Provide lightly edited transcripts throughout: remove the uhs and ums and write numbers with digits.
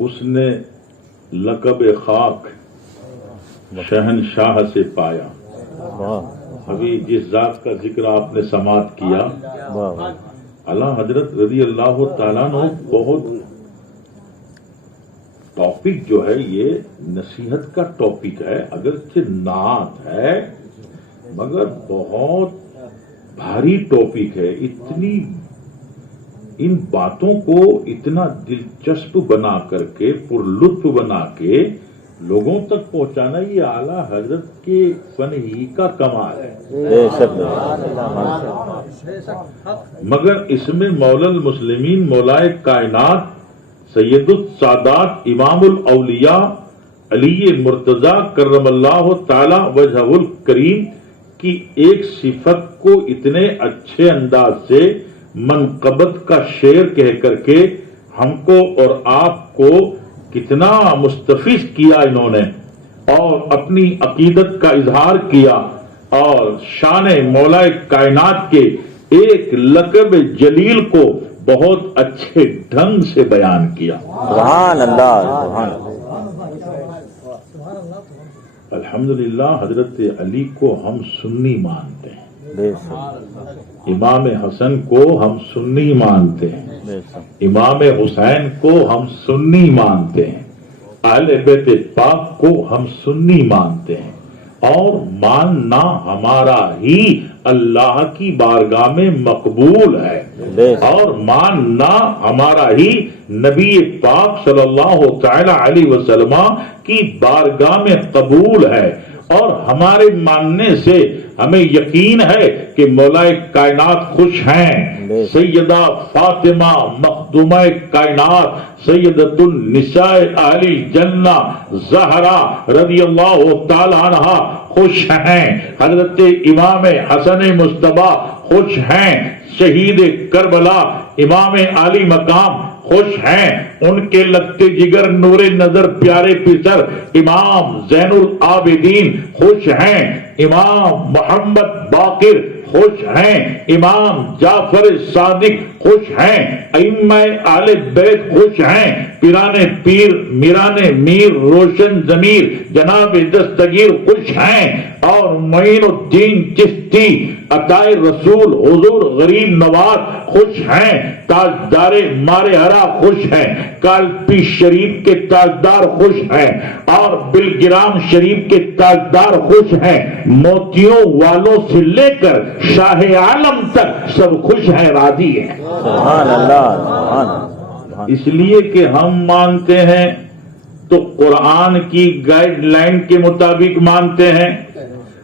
اس نے لقب خاک شہنشاہ سے پایا. ابھی جس ذات کا ذکر آپ نے سماعت کیا، اعلیٰ حضرت رضی اللہ تعالیٰ عنہ، بہت ٹاپک جو ہے یہ نصیحت کا ٹاپک ہے، اگرچہ نعت ہے مگر بہت بھاری ٹاپک ہے. اتنی ان باتوں کو اتنا دلچسپ بنا کر کے، پر لطف بنا کے لوگوں تک پہنچانا، یہ اعلیٰ حضرت کے فن ہی کا کمال ہے. مگر اس میں مولا المسلمین، مولائے کائنات، سید السادات، امام الاولیاء علی مرتضی کرم اللہ تعالی وجہہ الکریم کی ایک صفت کو اتنے اچھے انداز سے منقبت کا شعر کہہ کر کے ہم کو اور آپ کو کتنا مستفیض کیا انہوں نے، اور اپنی عقیدت کا اظہار کیا، اور شان مولا کائنات کے ایک لقب جلیل کو بہت اچھے ڈھنگ سے بیان کیا. سبحان اللہ، سبحان اللہ. الحمدللہ حضرت علی کو ہم سنی مانتے ہیں، امام حسن کو ہم سنی مانتے ہیں، امام حسین کو ہم سنی مانتے ہیں، اہل بیت پاک کو ہم سنی مانتے ہیں، اور ماننا ہمارا ہی اللہ کی بارگاہ میں مقبول ہے، اور ماننا ہمارا ہی نبی پاک صلی اللہ تعالی علیہ وسلم کی بارگاہ میں قبول ہے. اور ہمارے ماننے سے ہمیں یقین ہے کہ مولا کائنات خوش ہیں. سیدہ فاطمہ مخدومہ کائنات، سیدۃ النساء اہل جنہ زہرا رضی اللہ تعالی عنہا خوش ہیں. حضرت امام حسن مصطفیٰ خوش ہیں. شہید کربلا امام عالی مقام خوش ہیں. ان کے لگتے جگر نور نظر پیارے پسر امام زین العابدین خوش ہیں. امام محمد باقر خوش ہیں. امام جعفر صادق خوش ہیں. ائمہ اہل بیت خوش ہیں. پیران پیر، میران میر، روشن ضمیر جناب دستگیر خوش ہیں. اور معین الدین چشتی عطائے رسول حضور غریب نواز خوش ہیں. تاجدار مارے ہرا خوش ہیں. کالپی شریف کے تاجدار خوش ہیں، اور بلگرام شریف کے تاجدار خوش ہیں. موتیوں والوں سے لے کر شاہ عالم تک سب خوش ہیں، راضی ہیں. سبحان اللہ، سبحان اللہ. اس لیے کہ ہم مانتے ہیں تو قرآن کی گائیڈ لائن کے مطابق مانتے ہیں،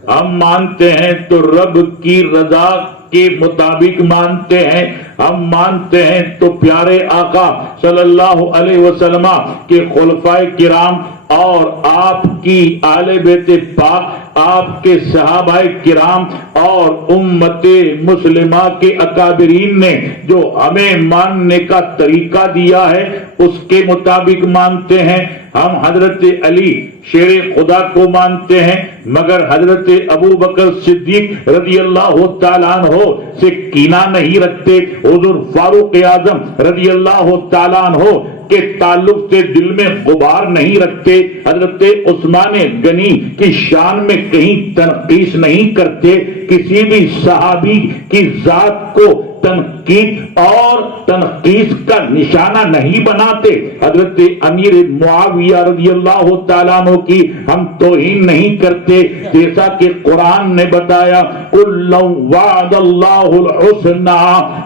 ہم مانتے ہیں تو رب کی رضا کے مطابق مانتے ہیں، ہم مانتے ہیں تو پیارے آقا صلی اللہ علیہ وسلم کے خلفائے کرام اور آپ کی آل بیت پاک، آپ کے صحابہ کرام اور امت مسلمہ کے اکابرین نے جو ہمیں ماننے کا طریقہ دیا ہے اس کے مطابق مانتے ہیں. ہم حضرت علی شیر خدا کو مانتے ہیں، مگر حضرت ابو بکر صدیق رضی اللہ تعالیٰ عنہ سے کینہ نہیں رکھتے. حضور فاروق اعظم رضی اللہ تعالیٰ عنہ کے تعلق سے دل میں غبار نہیں رکھتے. حضرت عثمان غنی کی شان میں کہیں تنقیص نہیں کرتے. کسی بھی صحابی کی ذات کو تنقید اور تنقیص کا نشانہ نہیں بناتے. حضرت امیر معاویہ رضی اللہ تعالیٰ عنہ کی ہم توہین نہیں کرتے، جیسا کہ قرآن نے بتایا کُلًّا وعد اللہ الحسنى،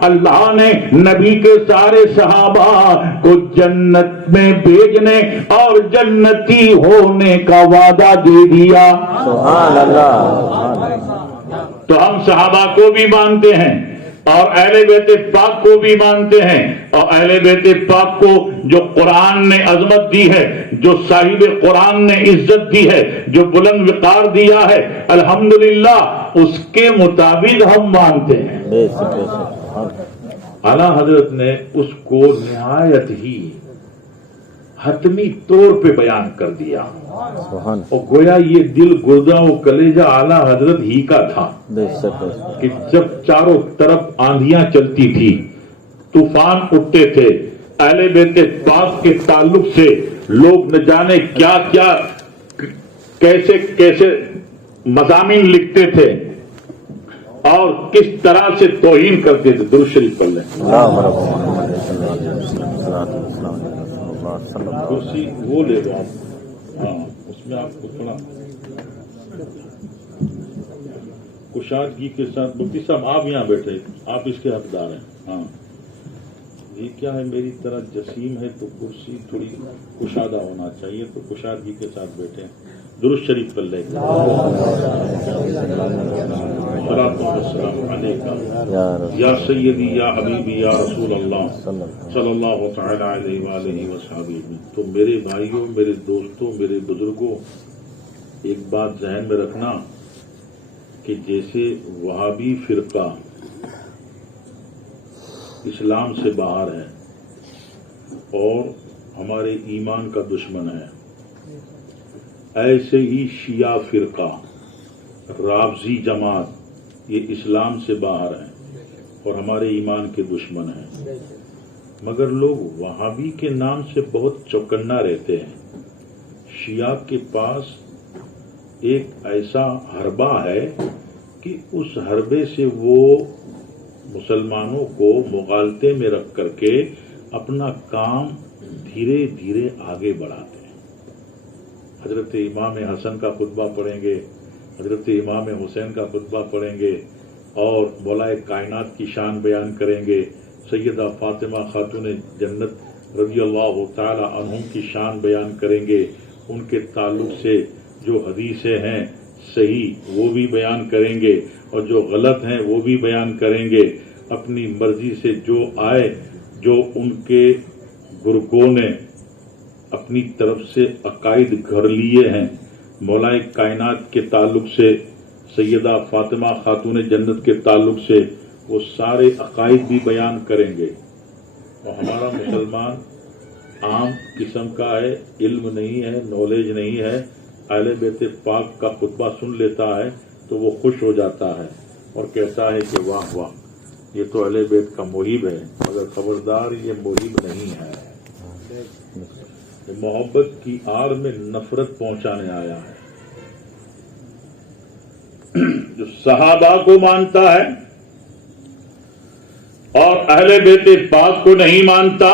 اللہ نے نبی کے سارے صحابہ کو جنت میں بھیجنے اور جنتی ہونے کا وعدہ دے دیا. سبحان اللہ. تو ہم صحابہ کو بھی مانتے ہیں اور اہل بیت پاک کو بھی مانتے ہیں، اور اہل بیت پاک کو جو قرآن نے عظمت دی ہے، جو صاحب قرآن نے عزت دی ہے، جو بلند وقار دیا ہے، الحمدللہ اس کے مطابق ہم مانتے ہیں. اعلیٰ حضرت نے اس کو نہایت ہی حتمی طور پہ بیان کر دیا، اور گویا یہ دل گردہ و کلیجہ اعلیٰ حضرت ہی کا تھا کہ جب چاروں طرف آندھیاں چلتی تھی، طوفان اٹھتے تھے، اہل بیت پاک کے تعلق سے لوگ نہ جانے کیا کیا کیسے کیسے مضامین لکھتے تھے اور کس طرح سے توہین کرتے تھے. درود شریف پڑھ لیں. کرسی وہ لے لو آپ. ہاں اس میں آپ کو تھوڑا کشادگی کے ساتھ. مفتی صاحب آپ یہاں بیٹھے, آپ اس کے حقدار ہیں. ہاں یہ کیا ہے, میری طرح جسیم ہے تو کرسی تھوڑی کشادہ ہونا چاہیے, تو کشادگی کے ساتھ بیٹھے. درود شریف پڑھ لیں. السلام علیکم یا سیدی یا حبیبی یا رسول اللہ صلی اللہ تعالی علیہ وآلہ وصحبہ. تو میرے بھائیوں, میرے دوستوں, میرے بزرگوں, ایک بات ذہن میں رکھنا کہ جیسے وہابی فرقہ اسلام سے باہر ہے اور ہمارے ایمان کا دشمن ہے, ایسے ہی شیعہ فرقہ رافضی جماعت یہ اسلام سے باہر ہے اور ہمارے ایمان کے دشمن ہیں. مگر لوگ وہابی کے نام سے بہت چوکنا رہتے ہیں. شیعہ کے پاس ایک ایسا حربہ ہے کہ اس حربے سے وہ مسلمانوں کو مغالطے میں رکھ کر کے اپنا کام دھیرے دھیرے آگے بڑھاتے ہیں. حضرت امام حسن کا خطبہ پڑھیں گے, حضرت امام حسین کا خطبہ پڑھیں گے اور مولا کائنات کی شان بیان کریں گے, سیدہ فاطمہ خاتون جنت رضی اللہ تعالی عنہم کی شان بیان کریں گے, ان کے تعلق سے جو حدیثیں ہیں صحیح وہ بھی بیان کریں گے اور جو غلط ہیں وہ بھی بیان کریں گے. اپنی مرضی سے جو آئے, جو ان کے گرگوں نے اپنی طرف سے عقائد گھڑ لیے ہیں مولا کائنات کے تعلق سے, سیدہ فاطمہ خاتون جنت کے تعلق سے, وہ سارے عقائد بھی بیان کریں گے. اور ہمارا مسلمان عام قسم کا ہے, علم نہیں ہے, نالج نہیں ہے, اہل بیت پاک کا خطبہ سن لیتا ہے تو وہ خوش ہو جاتا ہے اور کہتا ہے کہ واہ واہ یہ تو اہل بیت کا محب ہے. مگر خبردار یہ محب نہیں ہے, یہ محبت کی آڑ میں نفرت پہنچانے آیا ہے. جو صحابہ کو مانتا ہے اور اہل بیت پاک کو نہیں مانتا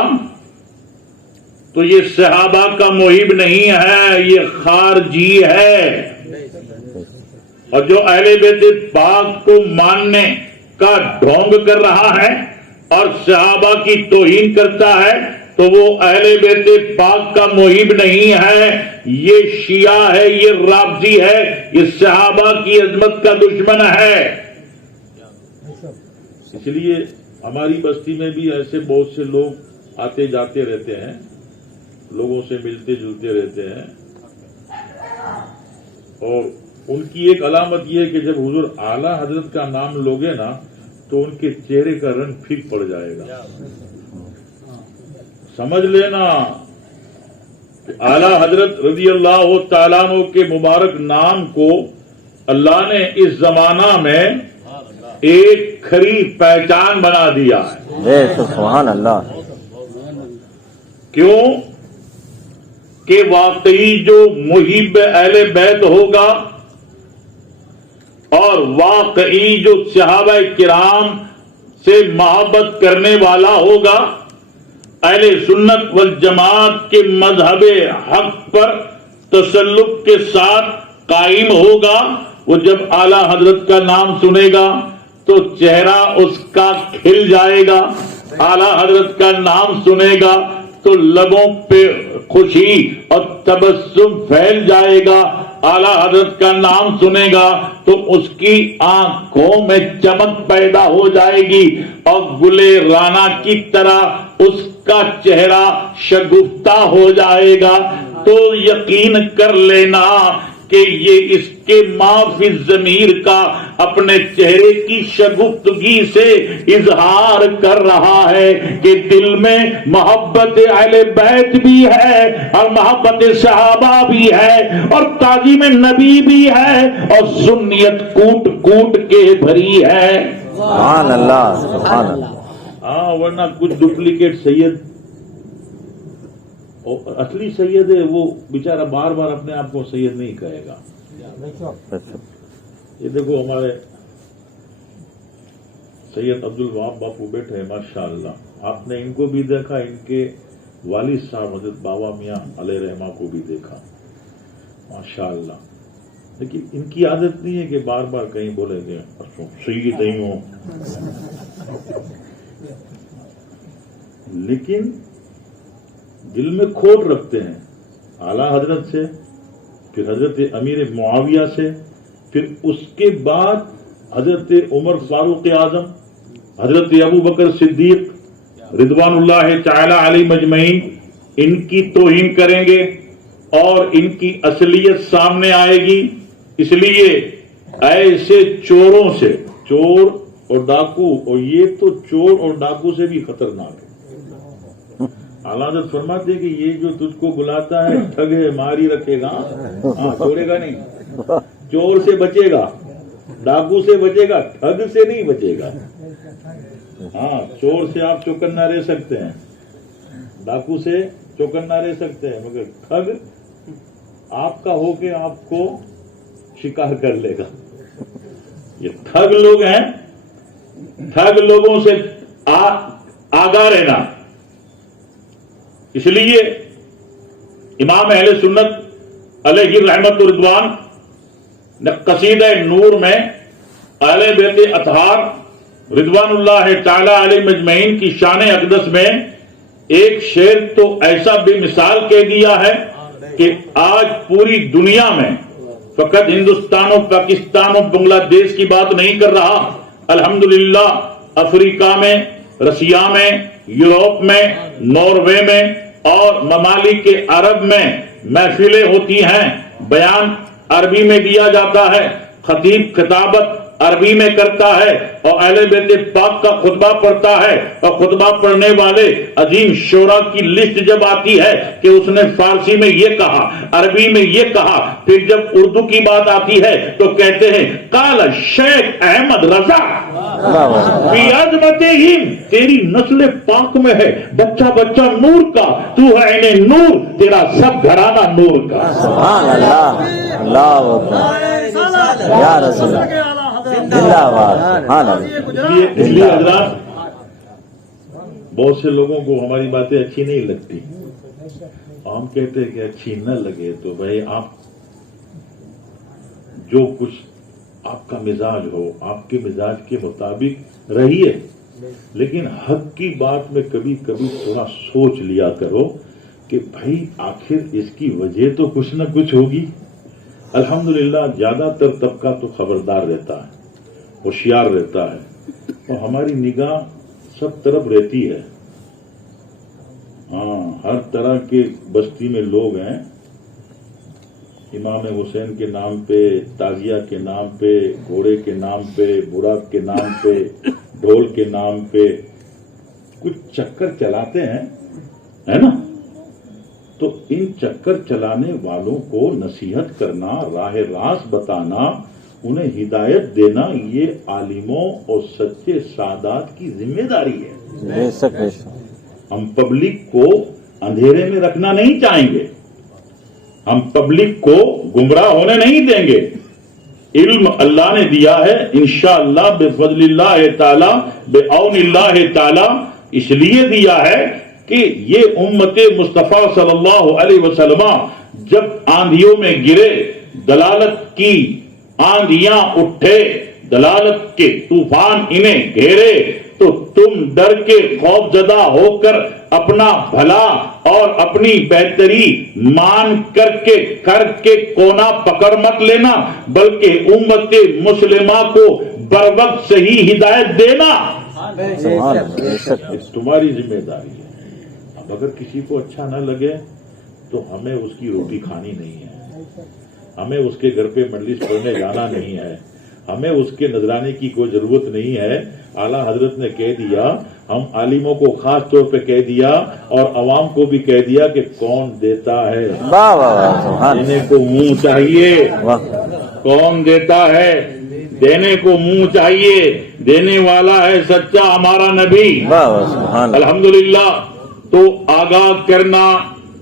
تو یہ صحابہ کا محب نہیں ہے, یہ خارجی ہے. اور جو اہل بیت پاک کو ماننے کا ڈھونگ کر رہا ہے اور صحابہ کی توہین کرتا ہے تو وہ اہل بیت پاک کا محب نہیں ہے, یہ شیعہ ہے, یہ رافضی ہے, یہ صحابہ کی عظمت کا دشمن ہے. اس لیے ہماری بستی میں بھی ایسے بہت سے لوگ آتے جاتے رہتے ہیں, لوگوں سے ملتے جلتے رہتے ہیں, اور ان کی ایک علامت یہ ہے کہ جب حضور اعلیٰ حضرت کا نام لوگے نا تو ان کے چہرے کا رنگ پھر پڑ جائے گا. سمجھ لینا کہ اعلیٰ حضرت رضی اللہ تعالیٰ عنہ کے مبارک نام کو اللہ نے اس زمانہ میں ایک کھری پہچان بنا دیا ہے. سبحان اللہ. کیوں کہ واقعی جو محب اہل بیت ہوگا اور واقعی جو صحابہ کرام سے محبت کرنے والا ہوگا, اہل سنت والجماعت کے مذہب حق پر تسلط کے ساتھ قائم ہوگا, وہ جب اعلیٰ حضرت کا نام سنے گا تو چہرہ اس کا کھل جائے گا. اعلیٰ حضرت کا نام سنے گا تو لبوں پہ خوشی اور تبسم پھیل جائے گا. اعلیٰ حضرت کا نام سنے گا تو اس کی آنکھوں میں چمک پیدا ہو جائے گی اور گلے رانا کی طرح اس کا چہرہ شگفتہ ہو جائے گا. تو یقین کر لینا کہ یہ اس کے معافی ضمیر کا اپنے چہرے کی شگفتگی سے اظہار کر رہا ہے کہ دل میں محبت اہل بیت بھی ہے اور محبت صحابہ بھی ہے اور تعظیم نبی بھی ہے اور سنیت کوٹ کوٹ کے بھری ہے. سبحان اللہ, سبحان اللہ. ہاں ورنہ کچھ ڈپلیکیٹ سید اور اصلی سید ہے وہ بیچارہ بار بار اپنے آپ کو سید نہیں کہے گا. یہ دیکھو ہمارے سید عبد الوہاب باپو بیٹھے ہیں ماشاءاللہ. آپ نے ان کو بھی دیکھا, ان کے والد صاحب حضرت بابا میاں علیہ رحمہ کو بھی دیکھا ماشاءاللہ. لیکن ان کی عادت نہیں ہے کہ بار بار کہیں بولے گے سید نہیں ہوں, لیکن دل میں کھوٹ رکھتے ہیں اعلیٰ حضرت سے, پھر حضرت امیر معاویہ سے, پھر اس کے بعد حضرت عمر فاروق اعظم, حضرت ابو بکر صدیق رضوان اللہ تعالی علیہ مجمعین, ان کی توہین کریں گے اور ان کی اصلیت سامنے آئے گی. اس لیے ایسے چوروں سے, چور اور ڈاکو, اور یہ تو چور اور ڈاکو سے بھی خطرناک ہے. اعلیٰ حضرت فرماتے کہ یہ جو تجھ کو بلاتا ہے ٹھگ ہے, ماری رکھے گا, ہاں چھوڑے گا نہیں. چور سے بچے گا, ڈاکو سے بچے گا, ٹھگ سے نہیں بچے گا. ہاں چور سے آپ چوکنا رہ سکتے ہیں, ڈاکو سے چوکنا رہ سکتے ہیں, مگر ٹھگ آپ کا ہو کے آپ کو شکار کر لے گا. یہ ٹھگ لوگ ہیں, ٹھگ لوگوں سے آگاہ رہنا. اس لیے امام اہل سنت علیہ رحمت رضوان نے قصیدہ نور میں اہل بیت اطہار رضوان اللہ تعالی علیہ مجمعین کی شان اقدس میں ایک شعر تو ایسا بے مثال کہہ دیا ہے کہ آج پوری دنیا میں فقط ہندوستان اور پاکستان اور بنگلہ دیش کی بات نہیں کر رہا, الحمدللہ افریقہ میں, رشیا میں, یورپ میں, ناروے میں اور ممالک کے عرب میں محفلیں ہوتی ہیں, بیان عربی میں دیا جاتا ہے, خطیب خطابت عربی میں کرتا ہے اور اہل بیت پاک کا خطبہ پڑھتا ہے, اور خطبہ پڑھنے والے عظیم شعراء کی لسٹ جب آتی ہے کہ اس نے فارسی میں یہ کہا, عربی میں یہ کہا, پھر جب اردو کی بات آتی ہے تو کہتے ہیں قال شیخ احمد رضا فی عظمت ہی, تیری نسل پاک میں ہے بچہ بچہ نور کا, تو ہے عین نور, تیرا سب گھرانہ نور کا. سبحان اللہ, اللہ اکبر یا رسول اللہ. اس لیے حضرات بہت سے لوگوں کو ہماری باتیں اچھی نہیں لگتی, ہم کہتے ہیں کہ اچھی نہ لگے تو بھائی آپ جو کچھ آپ کا مزاج ہو آپ کے مزاج کے مطابق رہیے, لیکن حق کی بات میں کبھی کبھی تھوڑا سوچ لیا کرو کہ بھائی آخر اس کی وجہ تو کچھ نہ کچھ ہوگی. الحمدللہ زیادہ تر طبقہ تو خبردار رہتا ہے, ہوشیار رہتا ہے, اور ہماری نگاہ سب طرف رہتی ہے. ہاں ہر طرح کے بستی میں لوگ ہیں, امام حسین کے نام پہ, تازیہ کے نام پہ, گھوڑے کے نام پہ, براق کے نام پہ, ڈھول کے نام پہ کچھ چکر چلاتے ہیں, ہے نا. تو ان چکر چلانے والوں کو نصیحت کرنا, راہ راست بتانا, انہیں ہدایت دینا, یہ عالموں اور سچے سادات کی ذمہ داری ہے. ہم پبلک کو اندھیرے میں رکھنا نہیں چاہیں گے, ہم پبلک کو گمراہ ہونے نہیں دیں گے. علم اللہ نے دیا ہے انشاءاللہ بفضل اللہ تعالی بعون اللہ تعالی, اس لیے دیا ہے کہ یہ امت مصطفیٰ صلی اللہ علیہ وسلم جب آندھیوں میں گرے, دلالت کی آندھیاں اٹھے, دلالت کے طوفان انہیں گھیرے, تو تم ڈر کے خوف زدہ ہو کر اپنا بھلا اور اپنی بہتری مان کر کے کونا پکڑ مت لینا, بلکہ امت مسلمہ کو بر وقت صحیح ہدایت دینا تمہاری ذمہ داری ہے. اب اگر کسی کو اچھا نہ لگے تو ہمیں اس کی روٹی کھانی نہیں ہے, ہمیں اس کے گھر پہ مجلس پڑھنے جانا نہیں ہے, ہمیں اس کے نذرانے کی کوئی ضرورت نہیں ہے. اعلیٰ حضرت نے کہہ دیا, ہم عالموں کو خاص طور پہ کہہ دیا اور عوام کو بھی کہہ دیا کہ کون دیتا ہے, دینے کو منہ چاہیے. کون دیتا ہے, دینے کو منہ چاہیے. دینے والا ہے سچا ہمارا نبی الحمدللہ. تو آگاہ کرنا,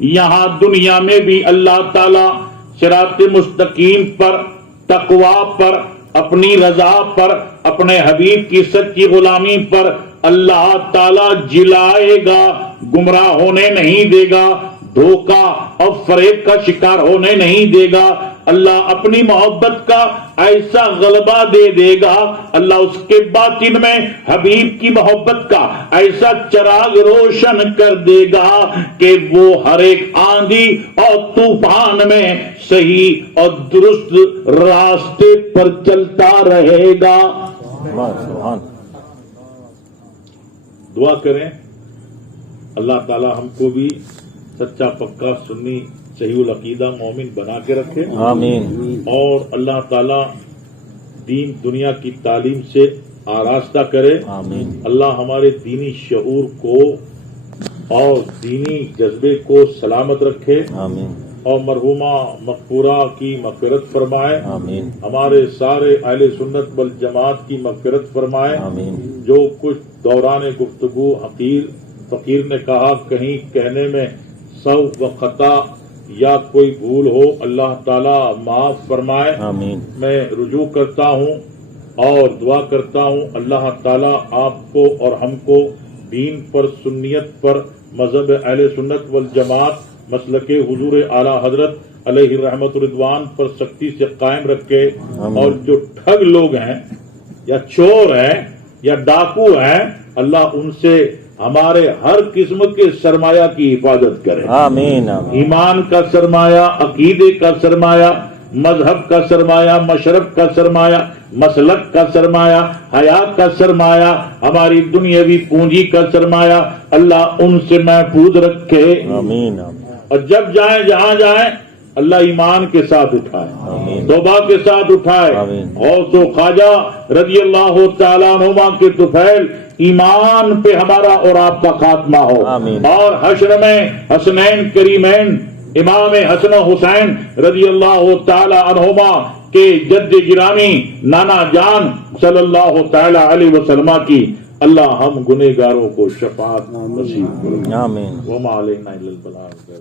یہاں دنیا میں بھی اللہ تعالی صراط مستقیم پر، تقوا پر، اپنی رضا پر، اپنے حبیب کی سچی غلامی پر اللہ تعالی جلائے گا، گمراہ ہونے نہیں دے گا، دھوکہ اور فریب کا شکار ہونے نہیں دے گا۔ اللہ اپنی محبت کا ایسا غلبہ دے دے گا، اللہ اس کے باطن میں حبیب کی محبت کا ایسا چراغ روشن کر دے گا کہ وہ ہر ایک آندھی اور طوفان میں صحیح اور درست راستے پر چلتا رہے گا۔ دعا کریں اللہ تعالی ہم کو بھی سچا پکا سنی صحیح العقیدہ مومن بنا کے رکھے، آمین۔ اور اللہ تعالی دین دنیا کی تعلیم سے آراستہ کرے، آمین۔ اللہ ہمارے دینی شعور کو اور دینی جذبے کو سلامت رکھے، آمین۔ اور مرحومہ مغفورہ کی مغفرت فرمائے، آمین۔ ہمارے سارے اہل سنت والجماعت کی مغفرت فرمائے۔ آمین۔ جو کچھ دوران گفتگو حقیر فقیر نے کہا، کہیں کہنے میں سہو و خطا یا کوئی بھول ہو، اللہ تعالی معاف فرمائے۔ آمین۔ میں رجوع کرتا ہوں اور دعا کرتا ہوں اللہ تعالی آپ کو اور ہم کو دین پر، سنیت پر، مذہب اہل سنت والجماعت، مسلک حضور اعلی حضرت علیہ رحمت رضوان پر سختی سے قائم رکھے، اور جو ٹھگ لوگ ہیں یا چور ہیں یا ڈاکو ہیں، اللہ ان سے ہمارے ہر قسم کے سرمایہ کی حفاظت کرے۔ آمین۔ ایمان کا سرمایہ، عقیدے کا سرمایہ، مذہب کا سرمایہ، مشرب کا سرمایہ، مسلک کا سرمایہ، حیا کا سرمایہ، ہماری دنیاوی پونجی کا سرمایہ، اللہ ان سے محفوظ رکھے۔ آمین۔ اور جب جائیں جہاں جائیں اللہ ایمان کے ساتھ اٹھائے، آمین۔ توبہ کے ساتھ اٹھائے۔ آمین۔ غوث و خواجہ رضی اللہ تعالیٰ عنہما کے طفیل ایمان پہ ہمارا اور آپ کا خاتمہ ہو، آمین۔ اور حشر میں حسنین کریمین امام حسن و حسین رضی اللہ تعالیٰ عنہما کے جد گرامی نانا جان صلی اللہ تعالیٰ علیہ وسلم کی اللہ ہم گنہگاروں کو شفاعت نصیب کرے۔ آمین۔ وما علینا الا البلاغ۔